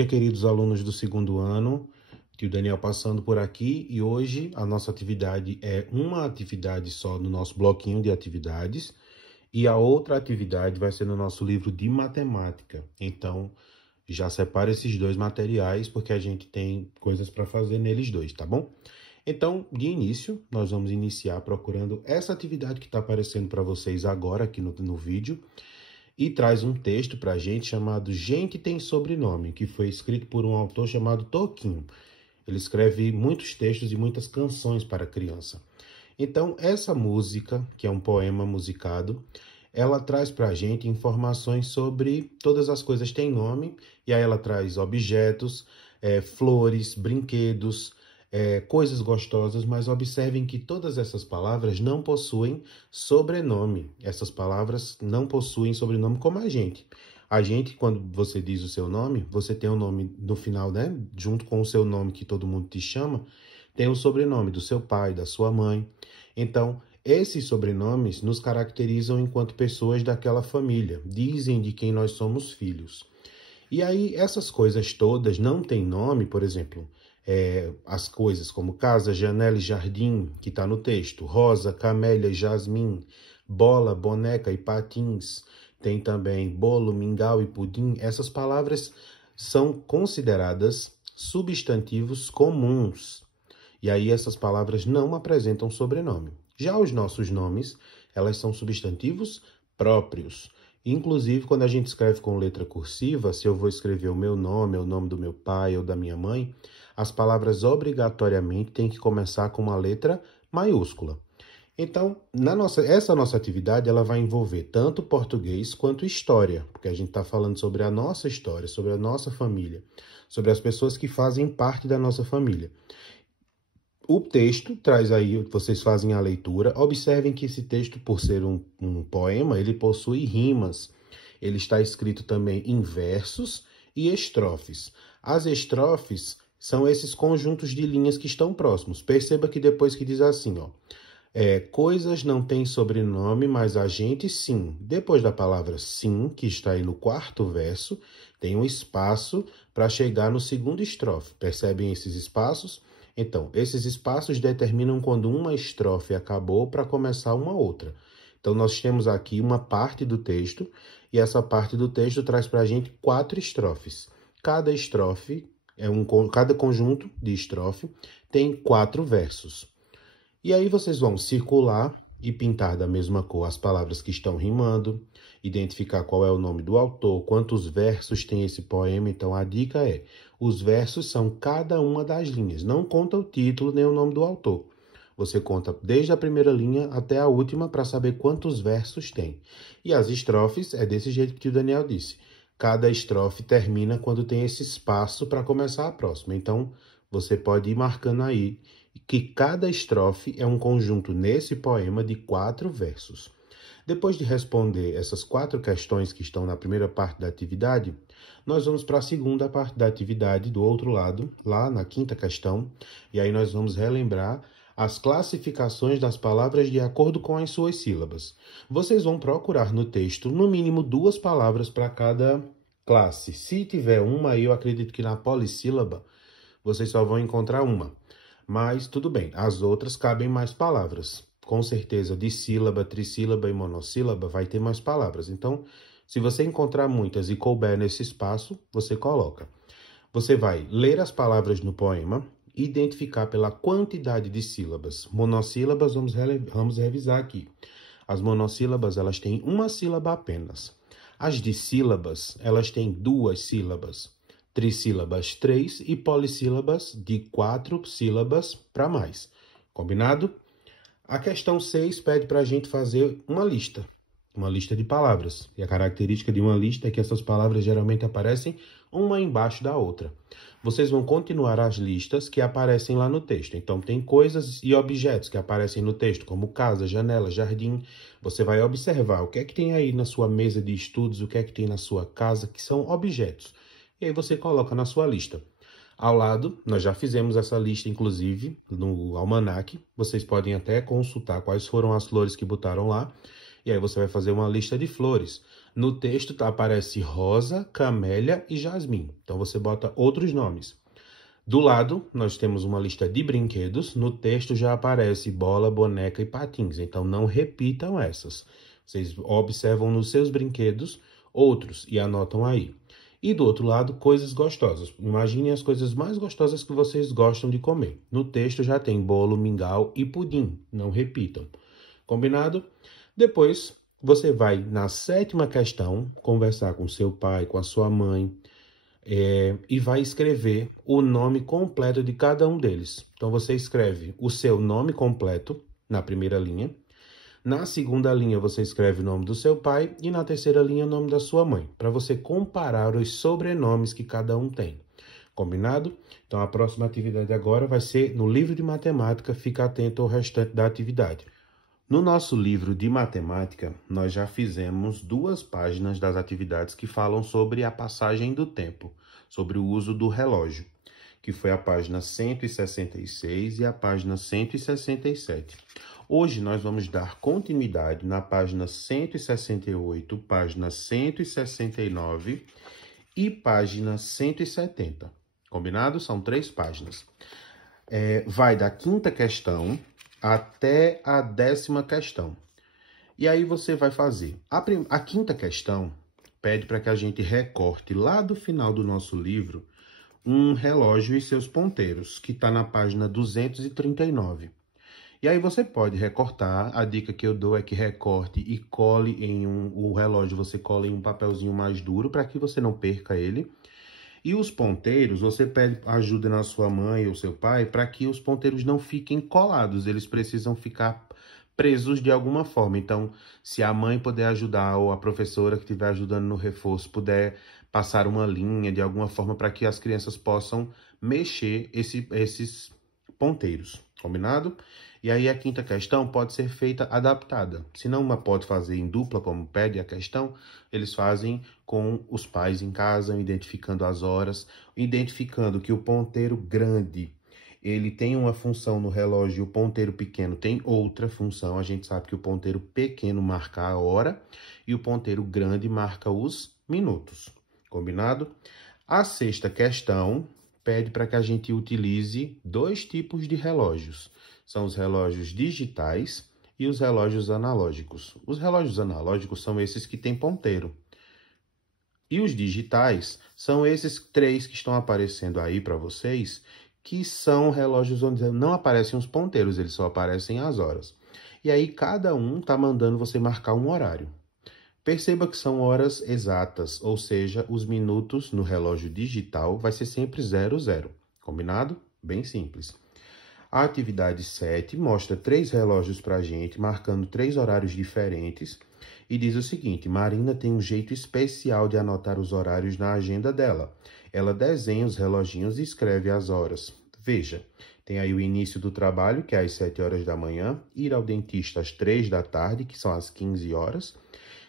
dia, queridos alunos do segundo ano. Tio Daniel passando por aqui e hoje a nossa atividade é uma atividade só no nosso bloquinho de atividades e a outra atividade vai ser no nosso livro de matemática. Então, já separa esses dois materiais porque a gente tem coisas para fazer neles dois, tá bom? Então, de início, nós vamos iniciar procurando essa atividade que está aparecendo para vocês agora aqui no vídeo. E traz um texto para a gente chamado Gente Tem Sobrenome, que foi escrito por um autor chamado Toquinho. Ele escreve muitos textos e muitas canções para criança. Então, essa música, que é um poema musicado, ela traz para a gente informações sobre todas as coisas têm nome, e aí ela traz objetos, flores, brinquedos, coisas gostosas, mas observem que todas essas palavras não possuem sobrenome. Essas palavras não possuem sobrenome como a gente. A gente, quando você diz o seu nome, você tem o nome no final, né? Junto com o seu nome que todo mundo te chama, tem o sobrenome do seu pai, da sua mãe. Então, esses sobrenomes nos caracterizam enquanto pessoas daquela família, dizem de quem nós somos filhos. E aí, essas coisas todas não têm nome, por exemplo, as coisas como casa, janela e jardim, que está no texto, rosa, camélia e jasmim, bola, boneca e patins, tem também bolo, mingau e pudim. Essas palavras são consideradas substantivos comuns. E aí essas palavras não apresentam sobrenome. Já os nossos nomes, elas são substantivos próprios. Inclusive, quando a gente escreve com letra cursiva, se eu vou escrever o meu nome, o nome do meu pai ou da minha mãe, as palavras obrigatoriamente têm que começar com uma letra maiúscula. Então, essa nossa atividade ela vai envolver tanto português quanto história, porque a gente está falando sobre a nossa história, sobre a nossa família, sobre as pessoas que fazem parte da nossa família. O texto traz aí, vocês fazem a leitura, observem que esse texto, por ser um poema, ele possui rimas. Ele está escrito também em versos e estrofes. As estrofes são esses conjuntos de linhas que estão próximos. Perceba que depois que diz assim, ó, coisas não têm sobrenome, mas a gente sim. Depois da palavra sim, que está aí no quarto verso, tem um espaço para chegar no segundo estrofe. Percebem esses espaços? Então, esses espaços determinam quando uma estrofe acabou para começar uma outra. Então, nós temos aqui uma parte do texto, e essa parte do texto traz para a gente 4 estrofes. Cada estrofe, cada conjunto de estrofe, tem 4 versos. E aí vocês vão circular e pintar da mesma cor as palavras que estão rimando, identificar qual é o nome do autor, quantos versos tem esse poema. Então, a dica é, os versos são cada uma das linhas, não conta o título nem o nome do autor. Você conta desde a primeira linha até a última para saber quantos versos tem. E as estrofes é desse jeito que o Daniel disse. Cada estrofe termina quando tem esse espaço para começar a próxima. Então, você pode ir marcando aí que cada estrofe é um conjunto nesse poema de 4 versos. Depois de responder essas 4 questões que estão na primeira parte da atividade, nós vamos para a segunda parte da atividade, do outro lado, lá na quinta questão, e aí nós vamos relembrar as classificações das palavras de acordo com as suas sílabas. Vocês vão procurar no texto, no mínimo 2 palavras para cada classe. Se tiver uma, eu acredito que na polissílaba, vocês só vão encontrar uma. Mas tudo bem, as outras cabem mais palavras. Com certeza, de sílaba, trissílaba e monossílaba vai ter mais palavras. Então, se você encontrar muitas e couber nesse espaço, você coloca. Você vai ler as palavras no poema, identificar pela quantidade de sílabas. Monossílabas, vamos revisar aqui. As monossílabas, elas têm uma sílaba apenas. As dissílabas, elas têm 2 sílabas. Trissílabas 3 e polissílabas de 4 sílabas para mais. Combinado? A questão 6 pede para a gente fazer uma lista de palavras. E a característica de uma lista é que essas palavras geralmente aparecem uma embaixo da outra. Vocês vão continuar as listas que aparecem lá no texto. Então, tem coisas e objetos que aparecem no texto, como casa, janela, jardim. Você vai observar o que é que tem aí na sua mesa de estudos, o que é que tem na sua casa, que são objetos. E aí você coloca na sua lista. Ao lado, nós já fizemos essa lista, inclusive, no almanaque. Vocês podem até consultar quais foram as flores que botaram lá. E aí você vai fazer uma lista de flores. No texto aparece Rosa, Camélia e Jasmim. Então, você bota outros nomes. Do lado, nós temos uma lista de brinquedos. No texto já aparece bola, boneca e patins. Então, não repitam essas. Vocês observam nos seus brinquedos outros e anotam aí. E do outro lado, coisas gostosas. Imaginem as coisas mais gostosas que vocês gostam de comer. No texto já tem bolo, mingau e pudim. Não repitam. Combinado? Depois, você vai na 7ª questão, conversar com seu pai, com a sua mãe, e vai escrever o nome completo de cada um deles. Então, você escreve o seu nome completo na primeira linha. Na segunda linha, você escreve o nome do seu pai e na terceira linha, o nome da sua mãe, para você comparar os sobrenomes que cada um tem. Combinado? Então, a próxima atividade agora vai ser no livro de matemática. Fica atento ao restante da atividade. No nosso livro de matemática, nós já fizemos 2 páginas das atividades que falam sobre a passagem do tempo, sobre o uso do relógio, que foi a página 166 e a página 167. Hoje nós vamos dar continuidade na página 168, página 169 e página 170. Combinado? São 3 páginas. Vai da 5ª questão até a 10ª questão. E aí você vai fazer. A 5ª questão pede para que a gente recorte lá do final do nosso livro um relógio e seus ponteiros, que está na página 239. E aí você pode recortar. A dica que eu dou é que recorte e cole em o relógio, você cola em um papelzinho mais duro para que você não perca ele. E os ponteiros, você pede ajuda na sua mãe ou seu pai para que os ponteiros não fiquem colados, eles precisam ficar presos de alguma forma. Então, se a mãe puder ajudar ou a professora que estiver ajudando no reforço puder passar uma linha de alguma forma para que as crianças possam mexer esses ponteiros, combinado? E aí a 5ª questão pode ser feita adaptada. Se não pode fazer em dupla, como pede a questão, eles fazem com os pais em casa, identificando as horas, identificando que o ponteiro grande, ele tem uma função no relógio e o ponteiro pequeno tem outra função. A gente sabe que o ponteiro pequeno marca a hora e o ponteiro grande marca os minutos. Combinado? A 6ª questão pede para que a gente utilize 2 tipos de relógios. São os relógios digitais e os relógios analógicos. Os relógios analógicos são esses que têm ponteiro. E os digitais são esses 3 que estão aparecendo aí para vocês, que são relógios onde não aparecem os ponteiros, eles só aparecem as horas. E aí cada um está mandando você marcar um horário. Perceba que são horas exatas, ou seja, os minutos no relógio digital vai ser sempre 00. Combinado? Bem simples. A atividade 7 mostra 3 relógios para a gente, marcando 3 horários diferentes. E diz o seguinte: Marina tem um jeito especial de anotar os horários na agenda dela. Ela desenha os reloginhos e escreve as horas. Veja, tem aí o início do trabalho, que é às 7 horas da manhã, ir ao dentista às 3 da tarde, que são às 15 horas,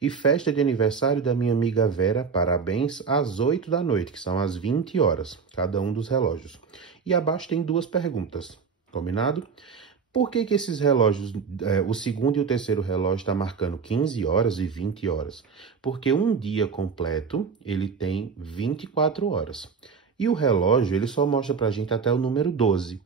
e festa de aniversário da minha amiga Vera, parabéns, às 8 da noite, que são às 20 horas, cada um dos relógios. E abaixo tem 2 perguntas. Combinado? Por que esses relógios, o segundo e o terceiro relógio está marcando 15 horas e 20 horas? Porque um dia completo, ele tem 24 horas. E o relógio, ele só mostra para a gente até o número 12.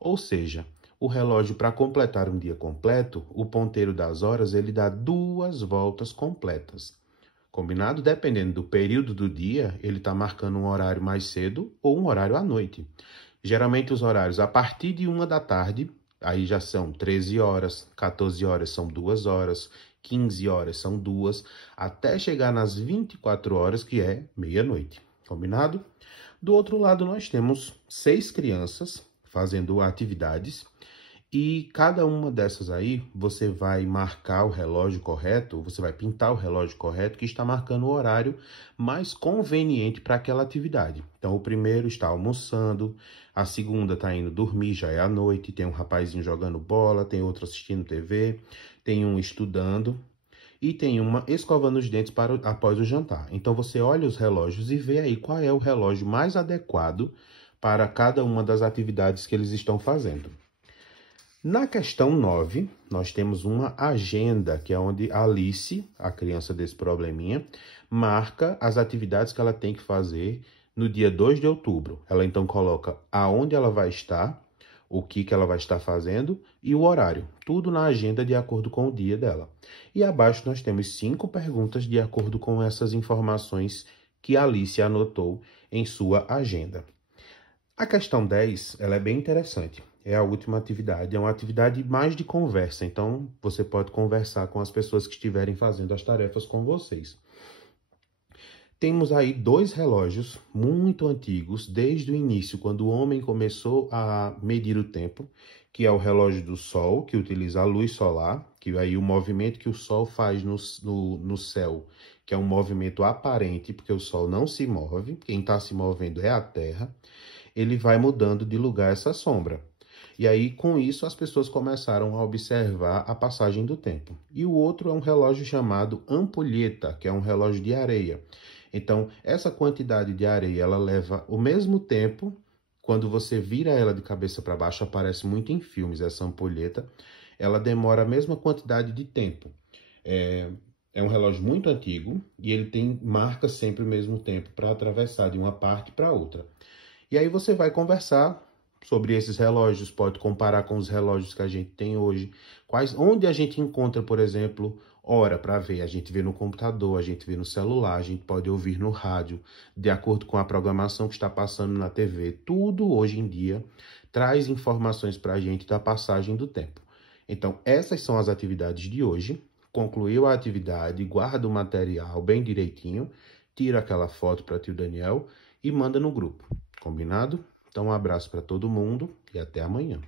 Ou seja, o relógio, para completar um dia completo, o ponteiro das horas, ele dá 2 voltas completas. Combinado? Dependendo do período do dia, ele está marcando um horário mais cedo ou um horário à noite. Geralmente os horários a partir de 1 da tarde, aí já são 13 horas, 14 horas são 2 horas, 15 horas são 2, até chegar nas 24 horas, que é meia-noite. Combinado? Do outro lado, nós temos 6 crianças fazendo atividades. E cada uma dessas aí, você vai marcar o relógio correto, você vai pintar o relógio correto, que está marcando o horário mais conveniente para aquela atividade. Então, o primeiro está almoçando, a segunda está indo dormir, já é à noite, tem um rapazinho jogando bola, tem outro assistindo TV, tem um estudando e tem uma escovando os dentes após o jantar. Então, você olha os relógios e vê aí qual é o relógio mais adequado para cada uma das atividades que eles estão fazendo. Na questão 9, nós temos uma agenda, que é onde a Alice, a criança desse probleminha, marca as atividades que ela tem que fazer no dia 2 de outubro. Ela então coloca aonde ela vai estar, o que ela vai estar fazendo e o horário. Tudo na agenda de acordo com o dia dela. E abaixo nós temos 5 perguntas de acordo com essas informações que a Alice anotou em sua agenda. A questão 10, ela é bem interessante. É a última atividade, é uma atividade mais de conversa, então você pode conversar com as pessoas que estiverem fazendo as tarefas com vocês. Temos aí 2 relógios muito antigos, desde o início, quando o homem começou a medir o tempo, que é o relógio do Sol, que utiliza a luz solar, que aí o movimento que o Sol faz no céu, que é um movimento aparente, porque o Sol não se move, quem está se movendo é a Terra, ele vai mudando de lugar essa sombra. E aí, com isso, as pessoas começaram a observar a passagem do tempo. E o outro é um relógio chamado ampulheta, que é um relógio de areia. Então, essa quantidade de areia, ela leva o mesmo tempo. Quando você vira ela de cabeça para baixo, aparece muito em filmes essa ampulheta. Ela demora a mesma quantidade de tempo. É um relógio muito antigo e ele marca sempre o mesmo tempo para atravessar de uma parte para outra. E aí você vai conversar sobre esses relógios, pode comparar com os relógios que a gente tem hoje. Onde a gente encontra, por exemplo, hora para ver? A gente vê no computador, a gente vê no celular, a gente pode ouvir no rádio, de acordo com a programação que está passando na TV. Tudo hoje em dia traz informações para a gente da passagem do tempo. Então, essas são as atividades de hoje. Concluiu a atividade, guarda o material bem direitinho, tira aquela foto para tio Daniel e manda no grupo. Combinado? Então, um abraço para todo mundo e até amanhã.